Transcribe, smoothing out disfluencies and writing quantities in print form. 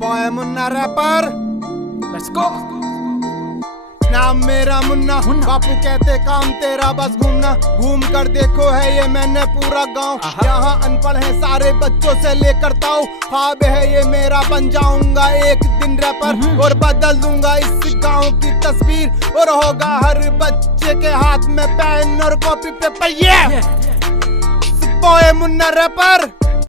Boy Munna rapper, let's go. नाम मेरा मुन्ना, बापू कहते काम तेरा बस घूमना। घूम कर देखो है ये मैंने पूरा गांव, यहाँ अनपढ़ है सारे बच्चों से लेकर ताऊ। ख्वाब है ये मेरा बन जाऊंगा एक दिन रैपर, और बदल दूंगा इस गांव की तस्वीर। और होगा हर बच्चे के हाथ में पेन और कॉपी पेपर। ये बॉय मुन्ना रैपर।